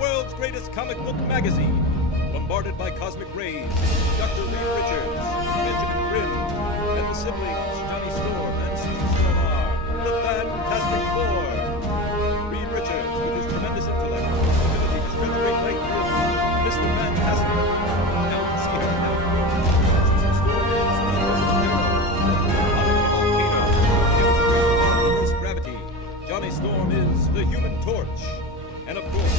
world's greatest comic book magazine, bombarded by cosmic rays, Dr. Reed Richards, Benjamin Grimm, and the siblings, Johnny Storm and Susan Storm, the Fantastic Four. Reed Richards, with his tremendous intellect, ability to spread the great light through, Mr. Fantastic. Now to see him now to know. Susan Storm is the versus hero. Out of a volcano, able to bring about reverse gravity. Johnny Storm is the Human Torch. And of course,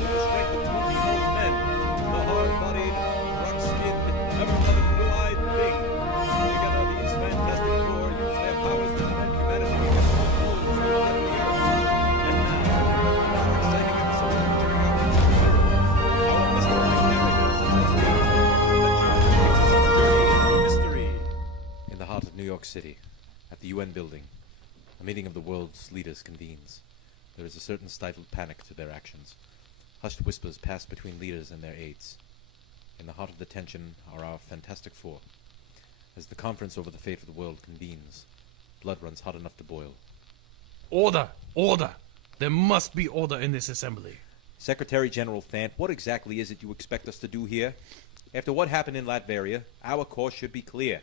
with the strength of 20 old men, the hard-bodied, rock-skinned, ever-loving, blue-eyed thing. Together, these Fantastic Four use their powers to defend humanity against all foes who threaten the earth. And now, another exciting episode featuring our ancient hero, our mystified narrators as this adventure takes us on a journey into mystery. In the heart of New York City, at the UN building, a meeting of the world's leaders convenes. There is a certain stifled panic to their actions. Hushed whispers pass between leaders and their aides. In the heart of the tension are our Fantastic Four. As the conference over the fate of the world convenes, blood runs hot enough to boil. Order! Order! There must be order in this assembly. Secretary General Thant, what exactly is it you expect us to do here? After what happened in Latveria, our course should be clear.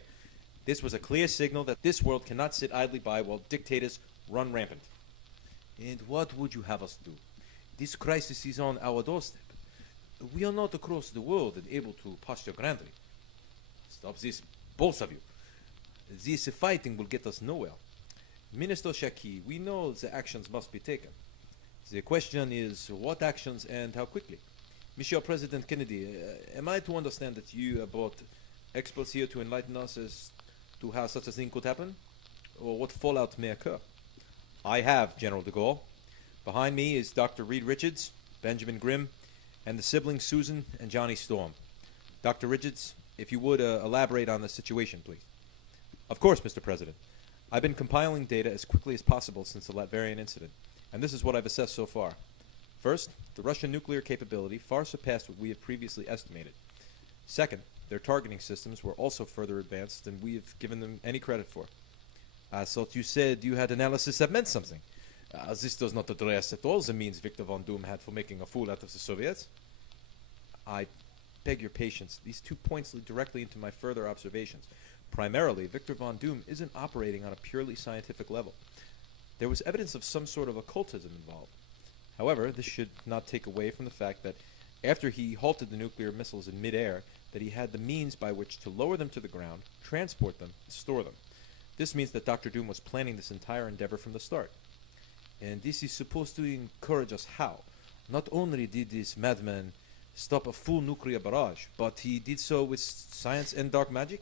This was a clear signal that this world cannot sit idly by while dictators run rampant. And what would you have us do? This crisis is on our doorstep. We are not across the world and able to posture grandly. Stop this, both of you. This fighting will get us nowhere. Minister Shaki, we know the actions must be taken. The question is what actions and how quickly? Monsieur President Kennedy, am I to understand that you brought experts here to enlighten us as to how such a thing could happen? Or what fallout may occur? I have, General de Gaulle. Behind me is Dr. Reed Richards, Benjamin Grimm, and the siblings Susan and Johnny Storm. Dr. Richards, if you would elaborate on the situation, please. Of course, Mr. President. I've been compiling data as quickly as possible since the Latvian incident, and this is what I've assessed so far. First, the Russian nuclear capability far surpassed what we have previously estimated. Second, their targeting systems were also further advanced than we have given them any credit for. I thought you said you had analysis that meant something. This does not address at all the means Victor von Doom had for making a fool out of the Soviets. I beg your patience. These 2 points lead directly into my further observations. Primarily, Victor von Doom isn't operating on a purely scientific level. There was evidence of some sort of occultism involved. However, this should not take away from the fact that after he halted the nuclear missiles in midair, that he had the means by which to lower them to the ground, transport them, and store them. This means that Dr. Doom was planning this entire endeavor from the start. And this is supposed to encourage us how? Not only did this madman stop a full nuclear barrage, but he did so with science and dark magic?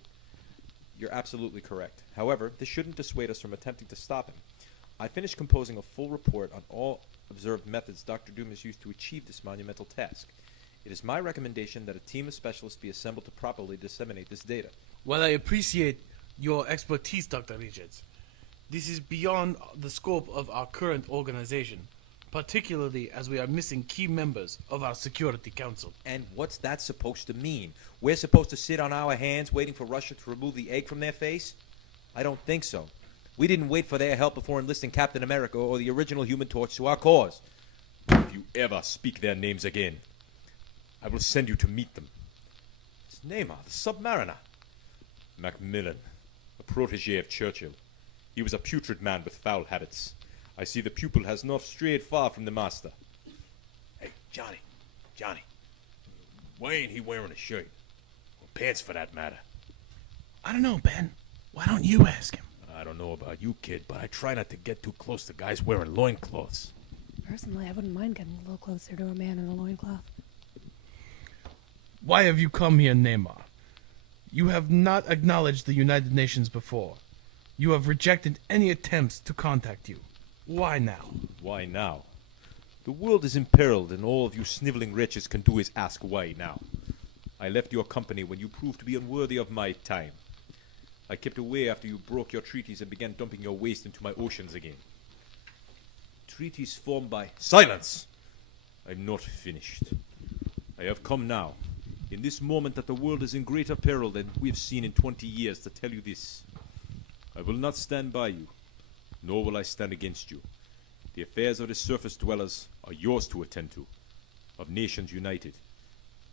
You're absolutely correct. However, this shouldn't dissuade us from attempting to stop him. I finished composing a full report on all observed methods Dr. Doom has used to achieve this monumental task. It is my recommendation that a team of specialists be assembled to properly disseminate this data. Well, I appreciate your expertise, Dr. Richards. This is beyond the scope of our current organization, particularly as we are missing key members of our Security Council. And what's that supposed to mean? We're supposed to sit on our hands waiting for Russia to remove the egg from their face? I don't think so. We didn't wait for their help before enlisting Captain America or the original Human Torch to our cause. If you ever speak their names again, I will send you to meet them. It's Neymar, the Submariner. Macmillan, a protege of Churchill. He was a putrid man with foul habits. I see the pupil has not strayed far from the master. Hey, Johnny. Why ain't he wearing a shirt? Or pants, for that matter? I don't know, Ben. Why don't you ask him? I don't know about you, kid, but I try not to get too close to guys wearing loincloths. Personally, I wouldn't mind getting a little closer to a man in a loincloth. Why have you come here, Neymar? You have not acknowledged the United Nations before. You have rejected any attempts to contact you. Why now? Why now? The world is imperiled, and all of you sniveling wretches can do is ask why now. I left your company when you proved to be unworthy of my time. I kept away after you broke your treaties and began dumping your waste into my oceans again. Treaties formed by... Silence! I'm not finished. I have come now, in this moment that the world is in greater peril than we have seen in 20 years, to tell you this. I will not stand by you, nor will I stand against you. The affairs of the surface dwellers are yours to attend to. of nations united.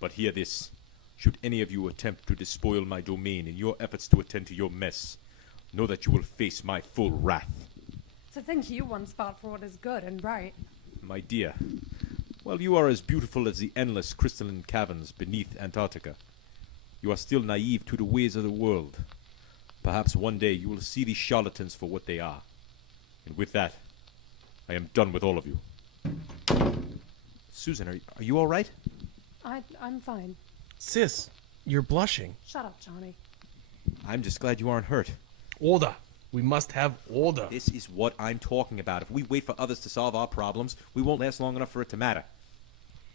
But hear this. Should any of you attempt to despoil my domain in your efforts to attend to your mess, know that you will face my full wrath. To think you once fought for what is good and right. My dear, well, you are as beautiful as the endless crystalline caverns beneath Antarctica. You are still naive to the ways of the world. Perhaps one day you will see these charlatans for what they are. And with that, I am done with all of you. Susan, are you all right? I'm fine. Sis, you're blushing. Shut up, Johnny. I'm just glad you aren't hurt. Order. We must have order. This is what I'm talking about. If we wait for others to solve our problems, we won't last long enough for it to matter.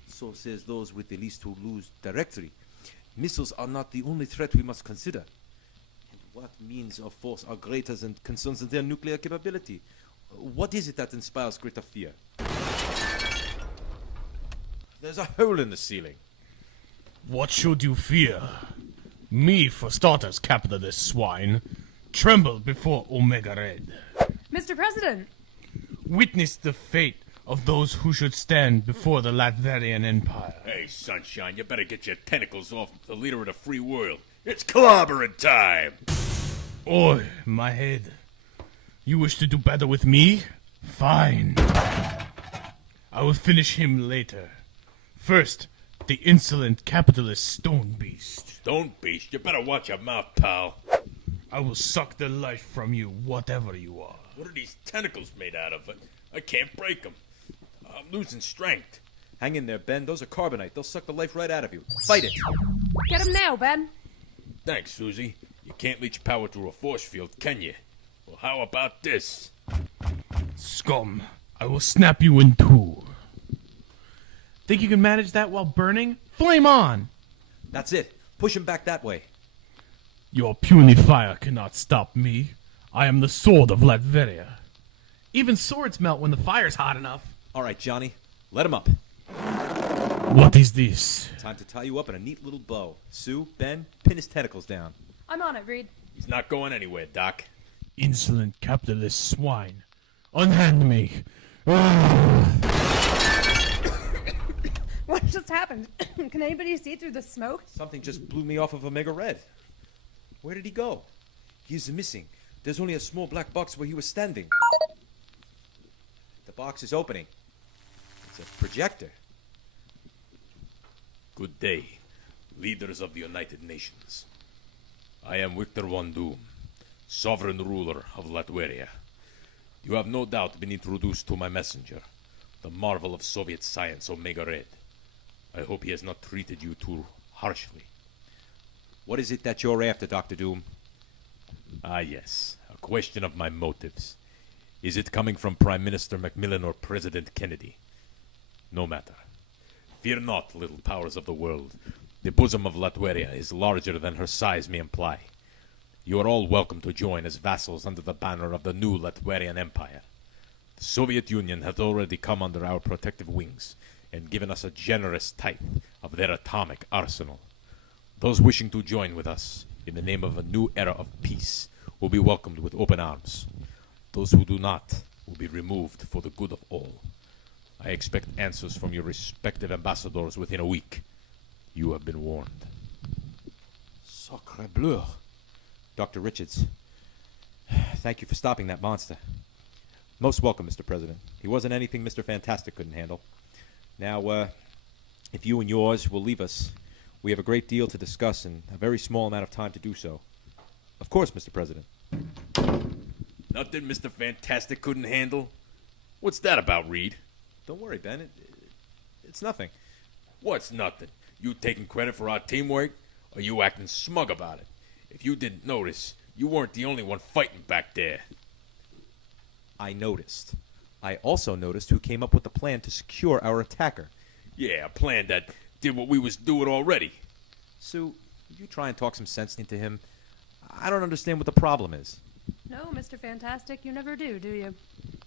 So says those with the least to lose directory. Missiles are not the only threat we must consider. And what means of force are greater than concerns their nuclear capability? What is it that inspires greater fear? There's a hole in the ceiling. What should you fear? Me, for starters, capitalist swine. Tremble before Omega Red. Mr. President! Witness the fate of those who should stand before the Latvian Empire. Hey, Sunshine, you better get your tentacles off the leader of the free world. It's clobbering time! Oi, my head. You wish to do battle with me? Fine. I will finish him later. First, the insolent capitalist stone beast. Stone Beast, you better watch your mouth, pal. I will suck the life from you, whatever you are. What are these tentacles made out of? I can't break them. I'm losing strength. Hang in there, Ben. Those are carbonite. They'll suck the life right out of you. Fight it. Get him now, Ben! Thanks, Susie. You can't leech power through a force field, can you? Well, how about this? Scum, I will snap you in two. Think you can manage that while burning? Flame on! That's it. Push him back that way. Your puny fire cannot stop me. I am the sword of Latveria. Even swords melt when the fire's hot enough. All right, Johnny. Let him up. What is this? Time to tie you up in a neat little bow. Sue, Ben, pin his tentacles down. I'm on it, Reed. He's not going anywhere, Doc. Insolent capitalist swine. Unhand me. What just happened? Can anybody see through the smoke? Something just blew me off of Omega Red. Where did he go? He's missing. There's only a small black box where he was standing. The box is opening. It's a projector. Good day, leaders of the United Nations. I am Victor Von Doom, sovereign ruler of Latveria. You have no doubt been introduced to my messenger, the marvel of Soviet science, Omega Red. I hope he has not treated you too harshly. What is it that you're after, Dr. Doom? Ah, yes, a question of my motives. Is it coming from Prime Minister Macmillan or President Kennedy? No matter. Fear not, little powers of the world. The bosom of Latveria is larger than her size may imply. You are all welcome to join as vassals under the banner of the new Latverian Empire. The Soviet Union hath already come under our protective wings and given us a generous tithe of their atomic arsenal. Those wishing to join with us in the name of a new era of peace will be welcomed with open arms. Those who do not will be removed for the good of all. I expect answers from your respective ambassadors within a week. You have been warned. Sacre bleu. Dr. Richards, thank you for stopping that monster. Most welcome, Mr. President. He wasn't anything Mr. Fantastic couldn't handle. Now, if you and yours will leave us, we have a great deal to discuss and a very small amount of time to do so. Of course, Mr. President. Nothing Mr. Fantastic couldn't handle? What's that about, Reed? Don't worry, Ben. It's nothing. What's nothing? You taking credit for our teamwork? Or you acting smug about it? If you didn't notice, you weren't the only one fighting back there. I noticed. I also noticed who came up with the plan to secure our attacker. Yeah, a plan that did what we was doing already. Sue, you try and talk some sense into him. I don't understand what the problem is. No, Mr. Fantastic, you never do you?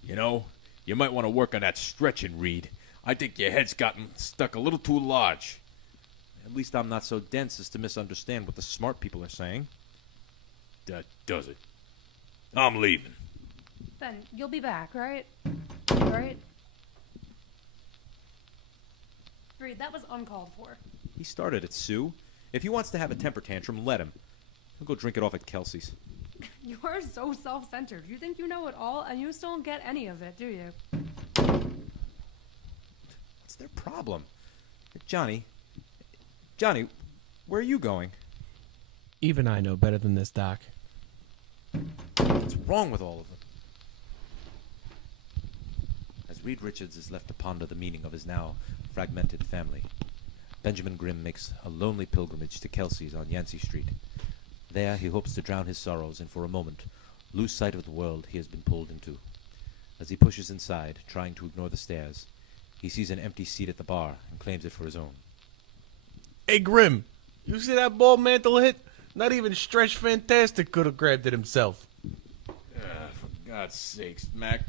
You know, you might want to work on that stretching, Reed. I think your head's gotten stuck a little too large. At least I'm not so dense as to misunderstand what the smart people are saying. That does it. I'm leaving. Ben, you'll be back, right? Right? Street. That was uncalled for. He started it, Sue. If he wants to have a temper tantrum, let him. He'll go drink it off at Kelsey's. You are so self-centered. You think you know it all, and you still don't get any of it, do you? What's their problem? Johnny, where are you going? Even I know better than this, Doc. What's wrong with all of them? As Reed Richards is left to ponder the meaning of his now fragmented family, Benjamin Grimm makes a lonely pilgrimage to Kelsey's on Yancey Street. There he hopes to drown his sorrows and for a moment lose sight of the world he has been pulled into. As he pushes inside, trying to ignore the stares, he sees an empty seat at the bar and claims it for his own. Hey, Grim, you see that ball mantle hit? Not even Stretch Fantastic could have grabbed it himself. For God's sakes, Mac.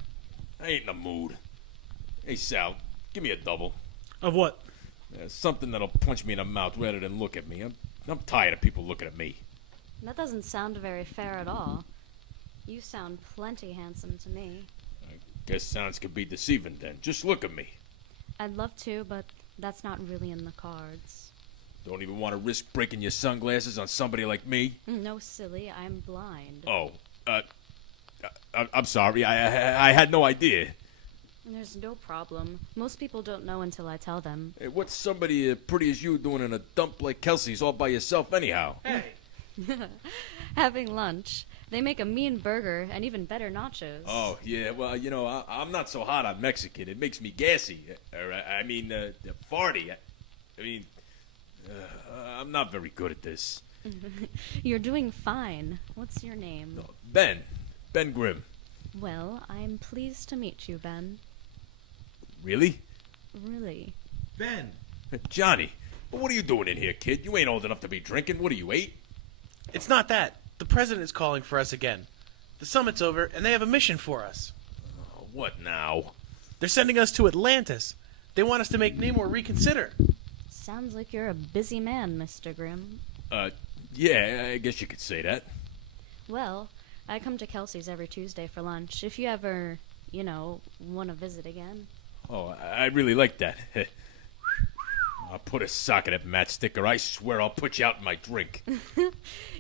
I ain't in the mood. Hey, Sal, give me a double. Of what? Something that'll punch me in the mouth rather than look at me. I'm tired of people looking at me. That doesn't sound very fair at all. You sound plenty handsome to me. I guess sounds could be deceiving then. Just look at me. I'd love to, but that's not really in the cards. Don't even want to risk breaking your sunglasses on somebody like me? No, silly, I'm blind. Oh, I'm sorry. I had no idea. There's no problem. Most people don't know until I tell them. Hey, what's somebody pretty as you doing in a dump like Kelsey's all by yourself anyhow? Hey. Having lunch. They make a mean burger and even better nachos. Oh, yeah, well, you know, I'm not so hot on Mexican. It makes me gassy. Farty. I'm not very good at this. You're doing fine. What's your name? Ben Grimm. Well, I'm pleased to meet you, Ben. Really? Really. Ben. Johnny, what are you doing in here, kid? You ain't old enough to be drinking. What are you, 8? It's not that. The president is calling for us again. The summit's over, and they have a mission for us. Oh, what now? They're sending us to Atlantis. They want us to make Namor reconsider. Sounds like you're a busy man, Mr. Grimm. Yeah, I guess you could say that. Well, I come to Kelsey's every Tuesday for lunch. If you ever, want to visit again. Oh, I really like that. I'll put a sock in that matchstick, or I swear I'll put you out in my drink.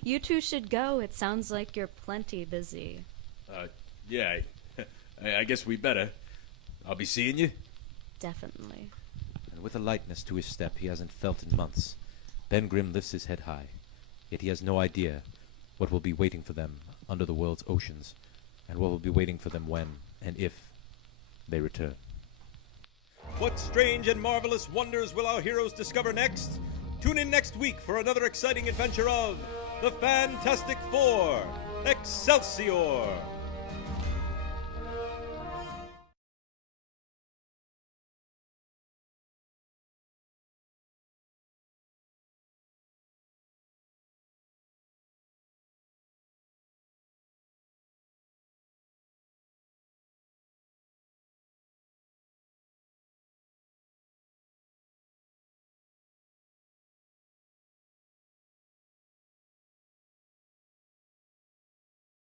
You two should go. It sounds like you're plenty busy. Yeah, I guess we better. I'll be seeing you. Definitely. And with a lightness to his step he hasn't felt in months, Ben Grimm lifts his head high. Yet he has no idea what will be waiting for them under the world's oceans, and what will be waiting for them when and if they return. What strange and marvelous wonders will our heroes discover next? Tune in next week for another exciting adventure of the Fantastic Four. Excelsior!